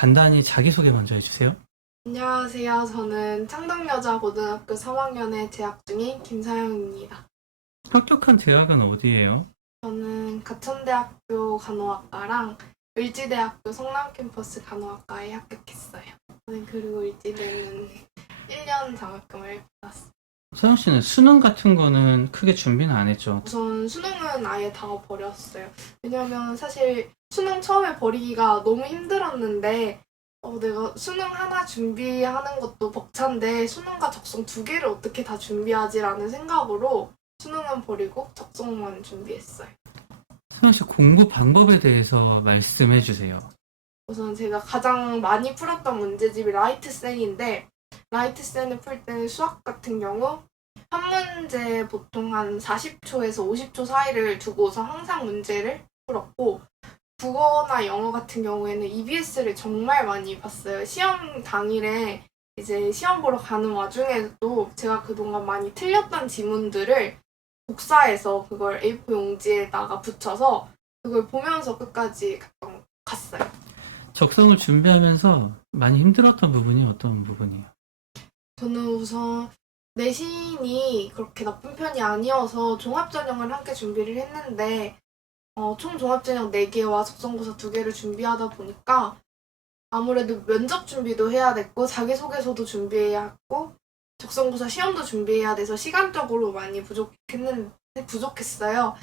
간단히 자기소개 먼저 해주세요. 안녕하세요. 저는 창덕여자고등학교 3학년에 재학 중인 김사영입니다. 합격한 대학은 어디예요? 저는 가천대학교 간호학과랑 을지대학교 성남캠퍼스 간호학과에 합격했어요. 저는 그리고 을지대는 1년 장학금을 받았어요. 서영 씨는 수능 같은 거는 크게 준비는 안 했죠. 우선 수능은 아예 다 버렸어요. 왜냐면 사실 수능 처음에 버리기가 너무 힘들었는데 어, 내가 수능 하나 준비하는 것도 벅찬데 수능과 적성 두 개를 어떻게 다 준비하지라는 생각으로 수능은 버리고 적성만 준비했어요. 서영 씨 공부 방법에 대해서 말씀해 주세요. 우선 제가 가장 많이 풀었던 문제집이 라이트센인데 라이트센을 풀 때는 수학 같은 경우 한 문제 보통 한 40초에서 50초 사이를 두고서 항상 문제를 풀었고 국어나 영어 같은 경우에는 EBS를 정말 많이 봤어요. 시험 당일에 이제 시험 보러 가는 와중에도 제가 그동안 많이 틀렸던 지문들을 복사해서 그걸 A4 용지에다가 붙여서 그걸 보면서 끝까지 갔어요. 적성을 준비하면서 많이 힘들었던 부분이 어떤 부분이에요? 저는 우선 내신이 그렇게 나쁜 편이 아니어서 종합전형을 함께 준비를 했는데 어, 총 종합전형 4개와 적성고사 2개를 준비하다 보니까 아무래도 면접 준비도 해야 됐고 자기소개서도 준비해야 했고 적성고사 시험도 준비해야 돼서 시간적으로 많이 부족했는 부족했어요.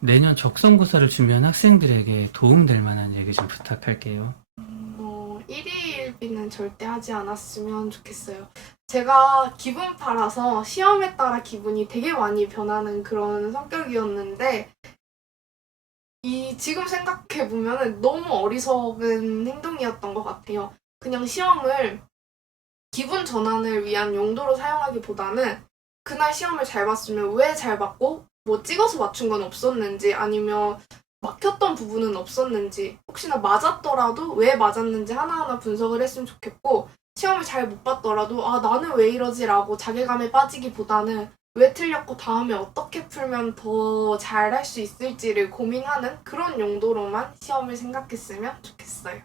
내년 적성고사를 준비한 학생들에게 도움될 만한 얘기 좀 부탁할게요. 어, 1 일비는 절대 하지 않았으면 좋겠어요. 제가 기분 팔아서 시험에 따라 기분이 되게 많이 변하는 그런 성격이었는데, 이, 지금 생각해 보면 너무 어리석은 행동이었던 것 같아요. 그냥 시험을 기분 전환을 위한 용도로 사용하기보다는 그날 시험을 잘 봤으면 왜 잘 봤고, 뭐 찍어서 맞춘 건 없었는지, 아니면 막혔던 부분은 없었는지 혹시나 맞았더라도 왜 맞았는지 하나하나 분석을 했으면 좋겠고 시험을 잘 못 봤더라도 아 나는 왜 이러지라고 자괴감에 빠지기보다는 왜 틀렸고 다음에 어떻게 풀면 더 잘할 수 있을지를 고민하는 그런 용도로만 시험을 생각했으면 좋겠어요.